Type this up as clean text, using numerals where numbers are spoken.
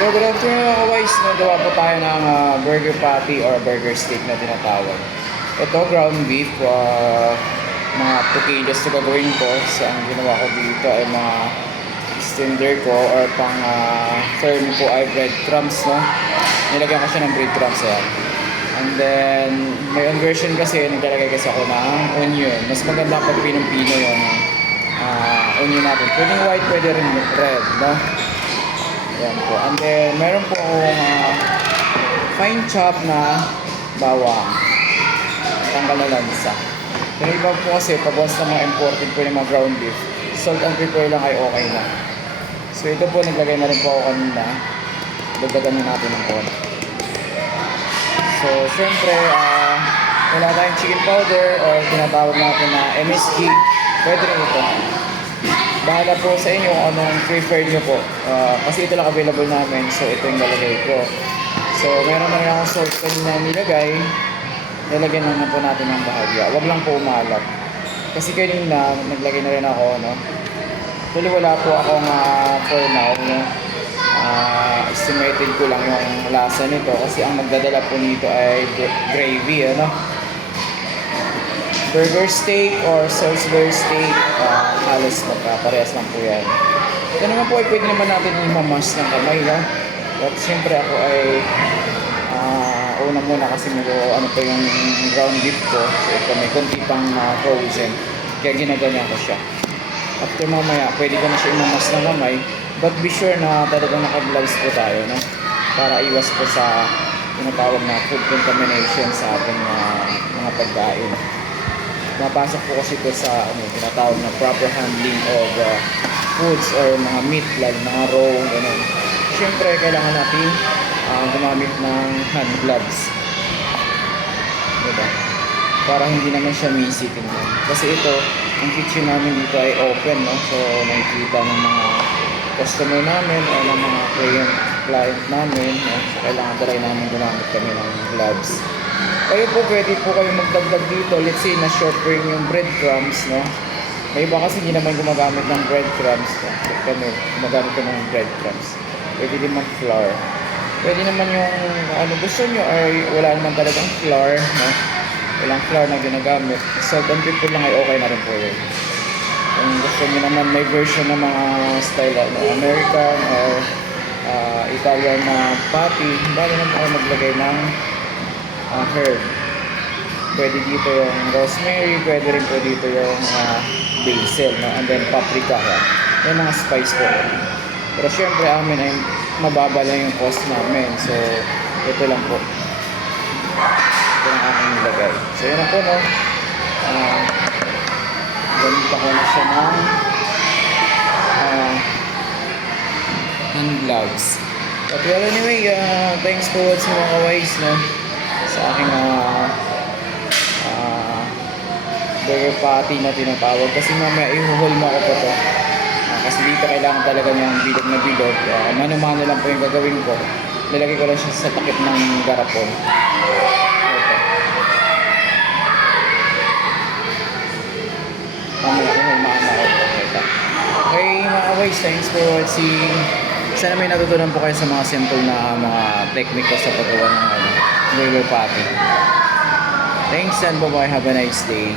So, good afternoon mga guys. Nagawa po tayo ng burger patty or burger steak na tinatawag. Ito, ground beef. Mga 2 kilos na gagawin ko. So, ang ginawa ko dito ay mga extender ko or pang firm po ay breadcrumbs, no? Nilagyan ko siya ng breadcrumbs yan. And then, may own version kasi, naglalagay kasi ako ng onion. Mas maganda pag pinong-pino yung onion natin. Pwedeng white, pwede rin red, no? Yan po. And then, meron po akong fine chop na bawang. Tanggal na lansa. Yung iba po kasi, pag once na mga imported po yung mga ground beef, salt and pepper lang ay okay na. So, ito po, naglagay na rin po ako kanina. Dagdagan na natin ng konti. So, syempre, wala tayong chicken powder or tinatawag natin na MSG. Pwede rin ito. Bahala po sa inyo kung anong preferred nyo po. Kasi ito lang available namin, so ito yung lalagay ko. So, meron na rin akong salt kanina nilagay. Nilagyan naman po natin ng bahagya. Huwag lang po umalat. Kasi kanina, naglagay na rin ako, no? Actually, wala po akong for now, no? Estimated ko lang yung lasa nito kasi ang magdadala po nito ay gravy, ano? Burger steak or Salisbury steak, halos magkaparehas lang po yan. Ito naman po ay pwede naman natin imamas ng kamay, no? At siyempre ako ay una muna kasi ano pa yung ground beef ko. So ito may konti pang frozen, kaya ginaganyan ko siya. After mamaya, pwede ko na siya imamas ng kamay, but be sure na talagang naka-gloves po tayo, no? Para iwas po sa tinatawag na food contamination sa ating mga pagkain. Mapasok po kasi ito sa tinatawag na proper handling of foods or mga meat, like mga raw, gano'n. Siyempre, kailangan natin gumamit ng hand gloves. Diba? Para hindi naman siya messy tingnan. Kasi ito, ang kitchen namin dito ay open, no? So, nakikita ng mga customer namin o ng mga client namin, no? So, kailangan talaga namin gumamit kami ng gloves. Kayo po, pwede po kayo magdagdag dito. Let's say, na-short yung breadcrumbs, no? May iba kasi hindi naman gumagamit ng breadcrumbs. Kami, gumagamit ko ng breadcrumbs. Pwede din mag-flour. Pwede naman yung gusto nyo ay wala naman talagang flour, no? Walang flour na ginagamit. Salt and pepper lang ay okay na rin po yun. Kung gusto nyo naman may version ng mga style, American or Italian na patty, bali naman ako maglagay ng herb. Pwede dito yung rosemary, pwede rin po dito yung basil, no? And then paprika, yung mga spice po. Pero syempre amin ay mababa lang yung cost namin, so ito lang po, ito lang aking nilagay. So yun na po, no? Gamit ako na siya ng hand gloves. But well, anyway, thanks for watching mga kaways, no? Sa aking burger patty na tinatawag. Kasi mamaya ihuhol mo ako po to. Kasi dito kailangan talaga niyang bilog na bilog. Mano-mano lang po yung gagawin ko. Nilagay ko lang siya sa takip ng garapon. Ito. Mamaya ihumaan ako po. Okay mga kaways, thanks for watching. Sana may natutunan po kayo sa mga simple na mga technique ko sa paggawa ng burger patty. Thanks and bye-bye. Have a nice day.